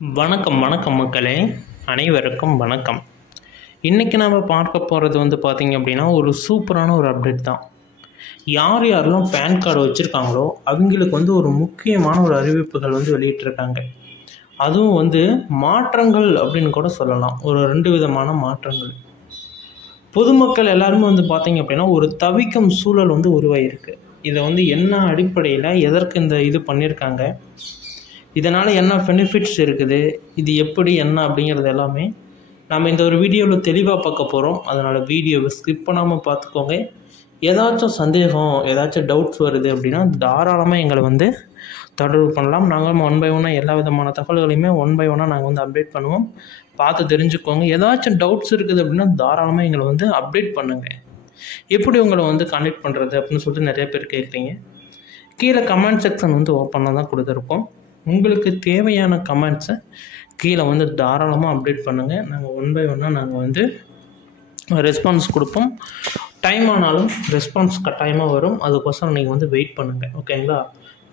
வணக்கம் வணக்கம் மக்களே, அனைவருக்கும் வணக்கம். இன்றைக்கி நாம் பார்க்க போகிறது பார்த்திங்க அப்படின்னா ஒரு சூப்பரான ஒரு அப்டேட் தான். யார் யாரெல்லாம் பேன் கார்டு வச்சுருக்காங்களோ அவங்களுக்கு ஒரு முக்கியமான ஒரு அறிவிப்புகள் வெளியிட்டிருக்காங்க. அதுவும் மாற்றங்கள் அப்படின்னு கூட சொல்லலாம். ஒரு 2 விதமான மாற்றங்கள். பொதுமக்கள் எல்லாருமே பார்த்திங்க அப்படின்னா ஒரு தவிக்கும் சூழல் உருவாகிருக்கு. இதை என்ன அடிப்படையில் எதற்கு இது பண்ணியிருக்காங்க, இதனால் என்ன பெனிஃபிட்ஸ் இருக்குது, இது எப்படி என்ன அப்படிங்கிறது எல்லாமே நம்ம இந்த ஒரு வீடியோவில் தெளிவாக பார்க்க போகிறோம். அதனால் வீடியோவை ஸ்கிப் பண்ணாமல் பார்த்துக்கோங்க. ஏதாச்சும் சந்தேகம், ஏதாச்சும் டவுட்ஸ் வருது அப்படின்னா தாராளமாக எங்களை தொடர்பு பண்ணலாம். நாங்கள் 1 by 1 எல்லா விதமான தகவல்களையுமே 1 by 1 நாங்கள் அப்டேட் பண்ணுவோம். பார்த்து தெரிஞ்சுக்கோங்க. ஏதாச்சும் டவுட்ஸ் இருக்குது அப்படின்னா தாராளமாக எங்களை அப்டேட் பண்ணுங்கள். எப்படி உங்களை கான்டெக்ட் பண்ணுறது அப்படின்னு சொல்லிட்டு நிறைய பேர் கேட்குறீங்க. கீழே கமெண்ட் செக்ஷன் ஓப்பனாக தான் கொடுத்துருக்கோம். உங்களுக்கு தேவையான கமெண்ட்ஸை கீழே தாராளமாக அப்டேட் பண்ணுங்கள். நாங்கள் 1 by 1 நாங்கள் ரெஸ்பான்ஸ் கொடுப்போம். டைம் ஆனாலும் ரெஸ்பான்ஸ் கட்டாயமாக வரும். அதுக்கோசரம் நீங்கள் வெயிட் பண்ணுங்கள். ஓகேங்களா?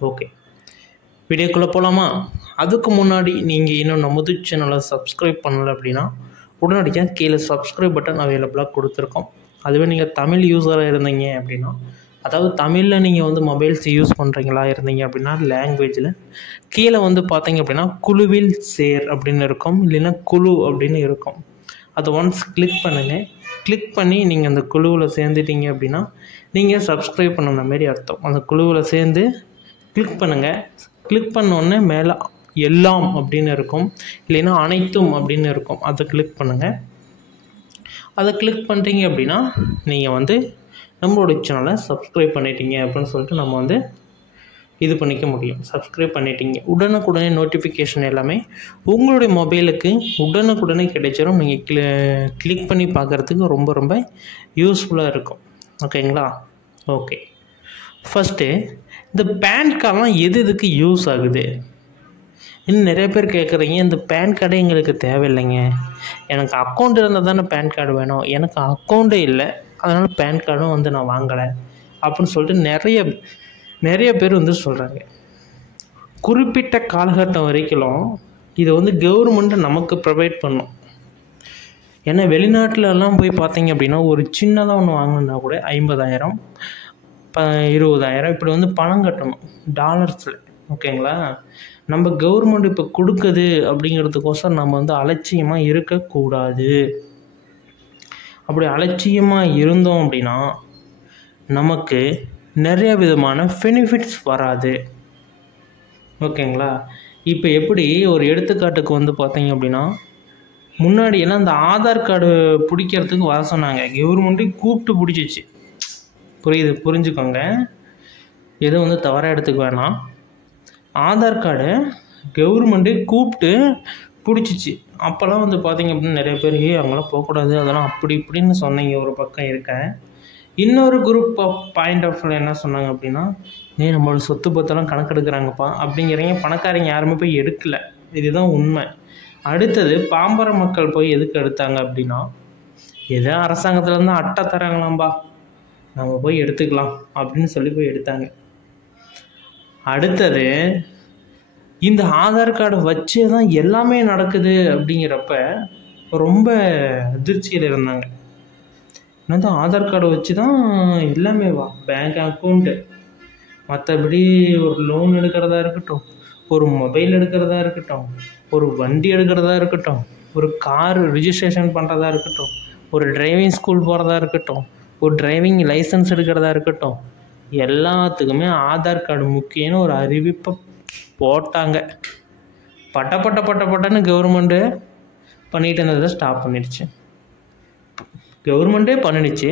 ஓகே, வீடியோக்குள்ளே போகலாமா? அதுக்கு முன்னாடி நீங்கள் இன்னும் நம்ம சேனலை சப்ஸ்கிரைப் பண்ணலை அப்படின்னா உடனடியாக கீழே சப்ஸ்கிரைப் பட்டன் அவைலபிளாக கொடுத்துருக்கோம். அதுவே நீங்கள் தமிழ் யூஸராக இருந்தீங்க அப்படின்னா, அதாவது தமிழில் நீங்கள் மொபைல்ஸ் யூஸ் பண்ணுறீங்களா இருந்தீங்க அப்படின்னா லாங்குவேஜில் கீழே பார்த்தீங்க அப்படின்னா குழுவில் சேர் அப்படின்னு இருக்கும், இல்லைன்னா குழு அப்படின்னு இருக்கும். அதை ஒன்ஸ் கிளிக் பண்ணுங்கள். கிளிக் பண்ணி நீங்கள் அந்த குழுவில் சேர்ந்துட்டீங்க அப்படின்னா நீங்கள் சப்ஸ்கிரைப் பண்ணுற மாரி அர்த்தம். அந்த குழுவில் சேர்ந்து கிளிக் பண்ணுங்கள். கிளிக் பண்ணோடனே மேலே எல்லாம் அப்படின்னு இருக்கும், இல்லைன்னா அனைத்தும் அப்படின்னு இருக்கும். அதை கிளிக் பண்ணுங்கள். அதை கிளிக் பண்ணுறீங்க அப்படின்னா நீங்கள் நம்மளோட சேனலை சப்ஸ்கிரைப் பண்ணிட்டீங்க அப்படின்னு சொல்லிட்டு நம்ம இது பண்ணிக்க முடியும். சப்ஸ்கிரைப் பண்ணிட்டீங்க, உடனுக்குடனே நோட்டிஃபிகேஷன் எல்லாமே உங்களுடைய மொபைலுக்கு உடனுக்குடனே கிடைச்சிடும். நீங்கள் கிளிக் பண்ணி பார்க்குறதுக்கு ரொம்ப ரொம்ப யூஸ்ஃபுல்லாக இருக்கும். ஓகேங்களா? ஓகே, ஃபஸ்ட்டு இந்த பேன் கார்டெலாம் எதுக்கு யூஸ் ஆகுது? இன்னும் நிறைய பேர் கேட்குறீங்க, இந்த பேன் கார்டே எங்களுக்கு தேவையில்லைங்க, எனக்கு அக்கௌண்ட் இருந்தால் தானே பேன் கார்டு வேணும், எனக்கு அக்கௌண்ட்டே இல்லை, அதனால் பேன் கார்டும் நான் வாங்கலை அப்படின்னு சொல்லிட்டு நிறைய பேர் சொல்கிறாங்க. குறிப்பிட்ட காலகட்டம் வரைக்கும் இதை கவர்மெண்ட்டு நமக்கு ப்ரொவைட் பண்ணும். ஏன்னா வெளிநாட்டிலலாம் போய் பார்த்தீங்க அப்படின்னா ஒரு சின்னதாக ஒன்று வாங்கினா கூட 50,000 20,000 இப்படி பணம் கட்டணும் டாலர்ஸில். ஓகேங்களா? நம்ம கவர்மெண்ட் இப்போ கொடுக்குது அப்படிங்கிறதுக்கோசரம் நம்ம அலட்சியமாக இருக்கக்கூடாது. அப்படி அலட்சியமாக இருந்தோம் அப்படின்னா நமக்கு நிறைய விதமான பெனிஃபிட்ஸ் வராது. ஓகேங்களா? இப்போ எப்படி ஒரு எடுத்துக்காட்டுக்கு பார்த்தீங்க அப்படின்னா முன்னாடி எல்லாம் இந்த ஆதார் கார்டு பிடிக்கிறதுக்கு வர சொன்னாங்க. கவர்மெண்ட்டே கூப்பிட்டு பிடிச்சிச்சு. புரிஞ்சுக்கோங்க, எதுவும் தவறாக எடுத்துக்க வேணாம். ஆதார் கார்டு கவர்மெண்ட்டே கூப்பிட்டு பிடிச்சிச்சு. அப்போல்லாம் பார்த்திங்க அப்படின்னா நிறைய பேர் அங்கெல்லாம் போகக்கூடாது, அதெல்லாம் அப்படி இப்படின்னு சொன்னீங்க. ஒரு பக்கம் இருக்க இன்னொரு group of point of view என்ன சொன்னாங்க அப்படின்னா, நம்மளோட சொத்து பத்தெல்லாம் கணக்கெடுக்கிறாங்கப்பா அப்படிங்கிறீங்க. பணக்காரங்க யாருமே போய் எடுக்கலை, இதுதான் உண்மை. அடுத்தது பாம்பர மக்கள் போய் எதுக்கு எடுத்தாங்க அப்படின்னா, ஏதோ அரசாங்கத்துலேருந்து அட்டை தராங்களாம்பா, நம்ம போய் எடுத்துக்கலாம் அப்படின்னு சொல்லி போய் எடுத்தாங்க. அடுத்தது இந்த ஆதார் கார்டை வச்சே தான் எல்லாமே நடக்குது அப்படிங்கிறப்ப ரொம்ப அதிர்ச்சியில் இருந்தாங்க. என்னது ஆதார் கார்டை வச்சு தான் எல்லாமே வா, பேங்க் அக்கௌண்ட்டு, மற்றபடி ஒரு லோன் எடுக்கிறதா இருக்கட்டும், ஒரு மொபைல் எடுக்கிறதா இருக்கட்டும், ஒரு வண்டி எடுக்கிறதா இருக்கட்டும், ஒரு கார் ரிஜிஸ்ட்ரேஷன் பண்ணுறதா இருக்கட்டும், ஒரு டிரைவிங் ஸ்கூல் போகிறதா இருக்கட்டும், ஒரு டிரைவிங் லைசன்ஸ் எடுக்கிறதா இருக்கட்டும், எல்லாத்துக்குமே ஆதார் கார்டு முக்கியம்னு ஒரு அறிவிப்பை போட்டாங்க. பட்டன்னு கவர்மெண்ட்டு பண்ணிட்டு இருந்ததை ஸ்டாப் பண்ணிடுச்சு. கவர்மெண்ட்டே பண்ணிடுச்சு,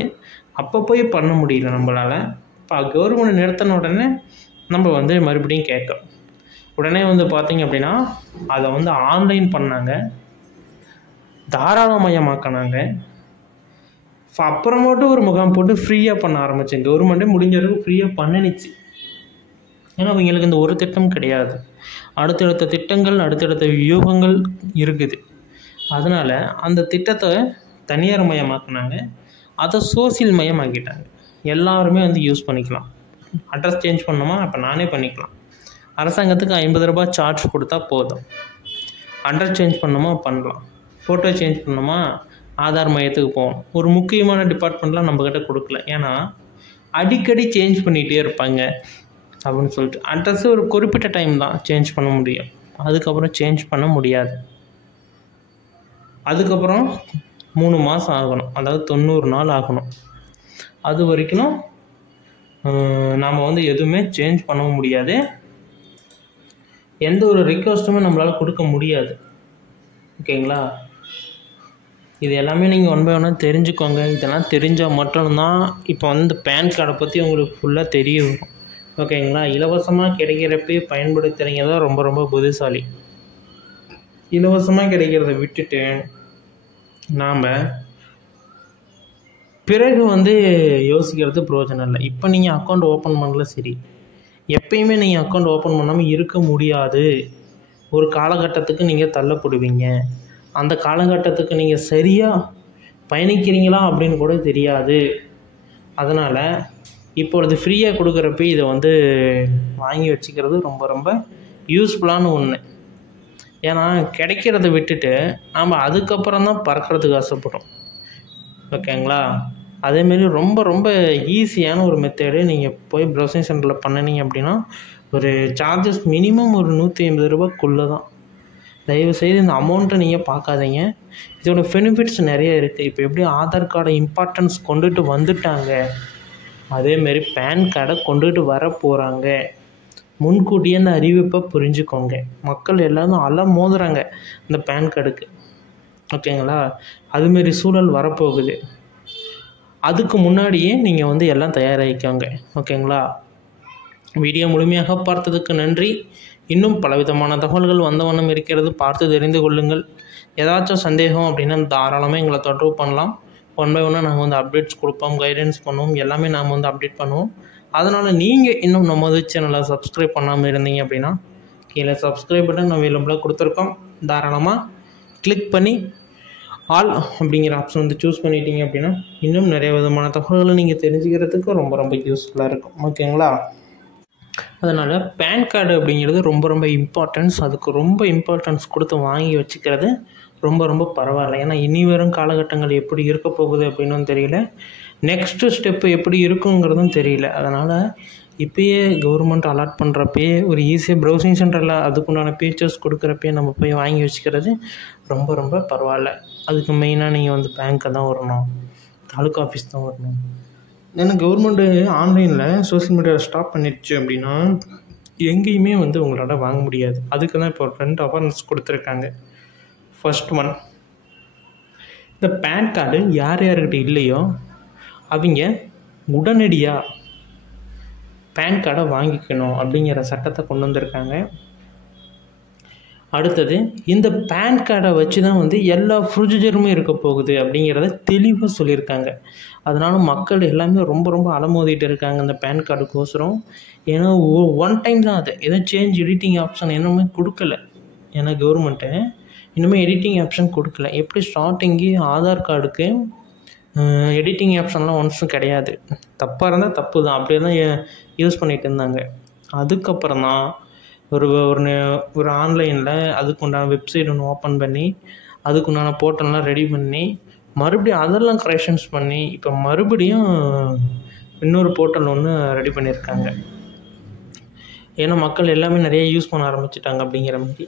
அப்போ போய் பண்ண முடியல நம்மளால். இப்போ கவர்மெண்ட் நிறுத்தின உடனே நம்ம மறுபடியும் கேட்கோம். உடனே பார்த்திங்க அப்படின்னா அதை ஆன்லைன் பண்ணாங்க, தாராளமயமாக்கினாங்க. அப்புறமேட்டு ஒரு முகாம் போட்டு ஃப்ரீயாக பண்ண ஆரம்பித்தேன். கவர்மெண்ட்டே முடிஞ்ச அளவுக்கு ஃப்ரீயாக பண்ணிடுச்சு. ஏன்னா அவங்களுக்கு இந்த ஒரு திட்டம் கிடையாது, அடுத்தடுத்த திட்டங்கள், அடுத்தடுத்த வியூகங்கள் இருக்குது. அதனால் அந்த திட்டத்தை தனியார் மயமாக்கினாங்க, அதை சோசியல் மயமாக்கிட்டாங்க. எல்லாருமே யூஸ் பண்ணிக்கலாம். அட்ரஸ் சேஞ்ச் பண்ணோமா, அப்போ நானே பண்ணிக்கலாம். அரசாங்கத்துக்கு 50 ரூபாய் சார்ஜ் கொடுத்தா போதும். அட்ரஸ் சேஞ்ச் பண்ணணுமா பண்ணலாம், ஃபோட்டோ சேஞ்ச் பண்ணணுமா ஆதார் மையத்துக்கு போவோம். ஒரு முக்கியமான டிபார்ட்மெண்ட்லாம் நம்மக்கிட்ட கொடுக்கல, ஏன்னா அடிக்கடி சேஞ்ச் பண்ணிகிட்டே இருப்பாங்க அப்படின்னு சொல்லிட்டு. அட்ரஸு ஒரு குறிப்பிட்ட டைம் தான் சேஞ்ச் பண்ண முடியும், அதுக்கப்புறம் சேஞ்ச் பண்ண முடியாது. அதுக்கப்புறம் 3 மாதம் ஆகணும், அதாவது 90 நாள் ஆகணும். அது வரைக்கும் நாம் வந்து எதுவுமே சேஞ்ச் பண்ண முடியாது, எந்த ஒரு ரிக்வஸ்ட்டுமே நம்மளால் கொடுக்க முடியாது. ஓகேங்களா? இது எல்லாமே நீங்கள் ஒன் பை ஒன்னாக தெரிஞ்சுக்கோங்க. இதெல்லாம் தெரிஞ்சால் மட்டும்தான் இப்போ வந்து இந்த பேன் கார்டை பற்றி உங்களுக்கு ஃபுல்லாக தெரிய வரும். ஓகேங்களா? இலவசமாக கிடைக்கிறப்பே பயன்படுத்துகிறீங்க தான் ரொம்ப ரொம்ப புத்திசாலி. இலவசமாக கிடைக்கிறத விட்டுட்டு நாம் பிறகு வந்து யோசிக்கிறது பிரயோஜனம் இல்லை. இப்போ நீங்கள் அக்கௌண்ட் ஓப்பன் பண்ணல சரி, எப்பயுமே நீங்கள் அக்கௌண்ட் ஓப்பன் பண்ணாமல் இருக்க முடியாது. ஒரு காலகட்டத்துக்கு நீங்கள் தள்ளப்படுவீங்க. அந்த காலகட்டத்துக்கு நீங்கள் சரியாக பயணிக்கிறீங்களா அப்படின்னு கூட தெரியாது. அதனால் இப்பொழுது ஃப்ரீயாக கொடுக்குறப்ப இதை வந்து வாங்கி வச்சுக்கிறது ரொம்ப ரொம்ப யூஸ்ஃபுல்லான ஒன்று. ஏன்னா கிடைக்கிறத விட்டுட்டு நாம் அதுக்கப்புறம் தான் பறக்கிறதுக்கு ஆசைப்படுறோம். ஓகேங்களா? அதேமாரி ரொம்ப ரொம்ப ஈஸியான ஒரு மெத்தேடு. நீங்கள் போய் ப்ரௌசிங் சென்டரில் பண்ணினீங்க அப்படின்னா ஒரு சார்ஜஸ் மினிமம் ஒரு 150 ரூபாய்க்குள்ளே தான். தயவுசெய்து இந்த அமௌண்ட்டை நீங்கள் பார்க்காதீங்க. இதோட பெனிஃபிட்ஸ் நிறைய இருக்குது. இப்போ எப்படி ஆதார் கார்டை இம்பார்ட்டன்ஸ் கொண்டுட்டு வந்துட்டாங்க, அதேமாரி பேன் கார்டை கொண்டுட்டு வர போகிறாங்க. முன்கூட்டியே அந்த அறிவிப்பை புரிஞ்சுக்கோங்க. மக்கள் எல்லோரும் மோதுறாங்க இந்த பேன் கார்டுக்கு. ஓகேங்களா? அதுமாரி சூழல் வரப்போகுது. அதுக்கு முன்னாடியே நீங்கள் வந்து எல்லாம் தயாராகிக்கோங்க. ஓகேங்களா? வீடியோ முழுமையாக பார்த்ததுக்கு நன்றி. இன்னும் பலவிதமான தகவல்கள் வந்த வண்ணம் இருக்கிறது, பார்த்து தெரிந்து கொள்ளுங்கள். ஏதாச்சும் சந்தேகம் அப்படின்னா தாராளமாக எங்களை தொடர்பு பண்ணலாம். ஒன் பை ஒன்னாக நாங்கள் வந்து அப்டேட்ஸ் கொடுப்போம், கைடன்ஸ் பண்ணுவோம், எல்லாமே நாம் வந்து அப்டேட் பண்ணுவோம். அதனால் நீங்கள் இன்னும் நமது சேனலை சப்ஸ்கிரைப் பண்ணாமல் இருந்தீங்க அப்படின்னா கீழே சப்ஸ்கிரைப் பட்டன் அவைலபிளாக கொடுத்துருக்கோம். தாராளமாக கிளிக் பண்ணி ஆல் அப்படிங்கிற ஆப்ஷன் வந்து சூஸ் பண்ணிட்டீங்க அப்படின்னா இன்னும் நிறைய விதமான தகவல்களை நீங்கள் தெரிஞ்சுக்கிறதுக்கு ரொம்ப ரொம்ப யூஸ்ஃபுல்லாக இருக்கும். ஓகேங்களா? அதனால் பேன் கார்டு அப்படிங்கிறது ரொம்ப ரொம்ப இம்பார்ட்டன்ஸ். அதுக்கு ரொம்ப இம்பார்ட்டன்ஸ் கொடுத்து வாங்கி வச்சுக்கிறது ரொம்ப ரொம்ப பரவாயில்ல. ஏன்னா இனி வரும் காலகட்டங்கள் எப்படி இருக்க போகுது அப்படின்னும் தெரியல, நெக்ஸ்ட்டு ஸ்டெப்பு எப்படி இருக்குங்கிறதும் தெரியல. அதனால் இப்போயே கவர்மெண்ட் அலாட் பண்ணுறப்பே ஒரு ஈஸியாக ப்ரௌசிங் சென்டரில் அதுக்குண்டான ஃபீச்சர்ஸ் கொடுக்குறப்பே நம்ம போய் வாங்கி வச்சுக்கிறது ரொம்ப ரொம்ப பரவாயில்ல. அதுக்கு மெயினாக நீங்கள் வந்து பேங்க்கை தான் வரணும், தாலுக்கா ஆஃபீஸ் தான் வரணும். ஏன்னா கவர்மெண்ட்டு ஆன்லைனில் சோஷியல் மீடியாவில் ஸ்டாப் பண்ணிடுச்சு அப்படின்னா எங்கேயுமே வந்து உங்களால் வாங்க முடியாது. அதுக்கு தான் இப்போ 2 அவேர்னஸ் கொடுத்துருக்காங்க. ஃபர்ஸ்ட் ஒன், இந்த பேன் கார்டு யார் யார்கிட்ட இல்லையோ அவங்க உடனடியாக பேன் கார்டை வாங்கிக்கணும் அப்படிங்கிற சட்டத்தை கொண்டு வந்திருக்காங்க. அடுத்தது, இந்த பேன் கார்டை வச்சு தான் வந்து எல்லா ப்ரொசீஜருமே இருக்க போகுது அப்படிங்கிறத தெளிவாக சொல்லியிருக்காங்க. அதனால் மக்கள் எல்லாமே ரொம்ப ரொம்ப அலமோதிட்டு இருக்காங்க இந்த பேன் கார்டுக்கோசரம். ஏன்னா ஒன் டைம் தான் அது, எதுவும் சேஞ்ச் எடிட்டிங் ஆப்ஷன் இன்னுமே கொடுக்கல. ஏன்னா கவர்மெண்ட்டு இன்னுமே எடிட்டிங் ஆப்ஷன் கொடுக்கல. எப்படி ஸ்டார்டிங்கு ஆதார் கார்டுக்கு எடிட்டிங் ஆப்ஷன்லாம் ஒன்ஸும் கிடையாது. தப்பாக இருந்தால் தப்பு தான், அப்படியே தான் யூஸ் பண்ணிகிட்டு இருந்தாங்க. அதுக்கப்புறம் தான் ஒரு ஆன்லைனில் அதுக்குண்டான வெப்சைட் ஒன்று ஓப்பன் பண்ணி அதுக்குண்டான போர்ட்டல்லாம் ரெடி பண்ணி மறுபடியும் அதெல்லாம் கரெக்ஷன்ஸ் பண்ணி இப்போ மறுபடியும் இன்னொரு போர்ட்டல் ஒன்று ரெடி பண்ணியிருக்காங்க. ஏன்னா மக்கள் எல்லாமே நிறைய யூஸ் பண்ண ஆரம்பிச்சிட்டாங்க அப்படிங்கிற மாதிரி.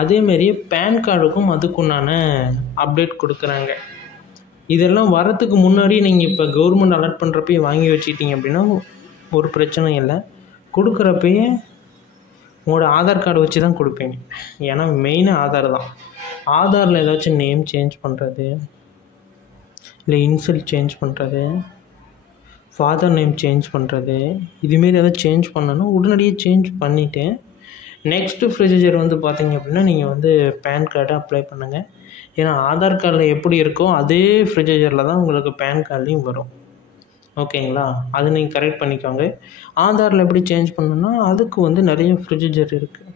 அதேமாரி பேன் கார்டுக்கும் அதுக்குண்டான அப்டேட் கொடுக்குறாங்க. இதெல்லாம் வரத்துக்கு முன்னாடி நீங்கள் இப்போ கவர்மெண்ட் அலாட் பண்ணுறப்பயே வாங்கி வச்சுக்கிட்டீங்க அப்படின்னா ஒரு பிரச்சனையும் இல்லை. கொடுக்குறப்பயே உங்களோட ஆதார் கார்டு வச்சு தான் கொடுப்பீங்க. ஏன்னா மெயினாக ஆதார் தான். ஆதாரில் ஏதாச்சும் நேம் சேஞ்ச் பண்ணுறது, இல்லை இன்சல் சேஞ்ச் பண்ணுறது, ஃபாதர் நேம் சேஞ்ச் பண்ணுறது, இதுமாரி ஏதாவது சேஞ்ச் பண்ணணும் உடனடியே சேஞ்ச் பண்ணிவிட்டு நெக்ஸ்ட்டு ப்ரொசீஜர் வந்து பார்த்திங்க அப்படின்னா நீங்கள் வந்து பேன் கார்டை அப்ளை பண்ணுங்கள். ஏன்னா ஆதார் கார்டில் எப்படி இருக்கோ அதே ப்ரொசீஜரில் தான் உங்களுக்கு பேன் கார்ட்லேயும் வரும். ஓகேங்களா? அது நீங்கள் கரெக்ட் பண்ணிக்கோங்க. ஆதாரில் எப்படி சேஞ்ச் பண்ணணுன்னா அதுக்கு வந்து நிறைய ப்ரொசீஜர் இருக்குது.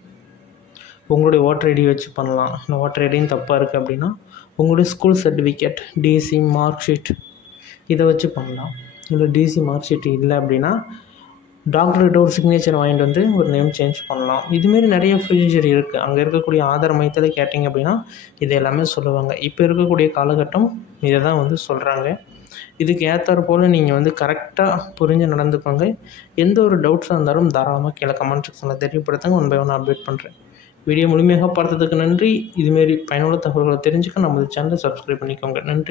உங்களுடைய ஓட்டர் ஐடி வச்சு பண்ணலாம். இல்லை ஓட்டர் ஐடியும் தப்பாக இருக்குது அப்படின்னா உங்களுடைய school certificate, TC, mark sheet இதை வச்சு பண்ணலாம். இல்லை டிசி மார்க் ஷீட் இல்லை அப்படின்னா டாக்டர்கிட்ட ஒரு சிக்னேச்சர் வாங்கிட்டு வந்து ஒரு நேம் சேஞ்ச் பண்ணலாம். இதுமாரி நிறைய ப்ரொசீஜர் இருக்குது. அங்கே இருக்கக்கூடிய ஆதார் மையத்தில் கேட்டிங்க அப்படின்னா இது எல்லாமே சொல்லுவாங்க. இப்போ இருக்கக்கூடிய காலகட்டம் இதை தான் வந்து சொல்கிறாங்க. இதுக்கு ஏற்றாற் போல் நீங்கள் வந்து கரெக்டாக புரிஞ்சு நடந்துக்கோங்க. எந்த ஒரு டவுட்ஸாக இருந்தாலும் தாராளமாக கீழே கமெண்ட் செக்ஷனில் தெரியப்படுத்துங்க. 1 by 1 அப்டேட் பண்ணுறேன். வீடியோ முழுமையாக பார்த்ததுக்கு நன்றி. இதுமாரி பயனுள்ள தகவல்களை தெரிஞ்சுக்க நமது சேனலை சப்ஸ்கிரைப் பண்ணிக்கோங்க. நன்றி.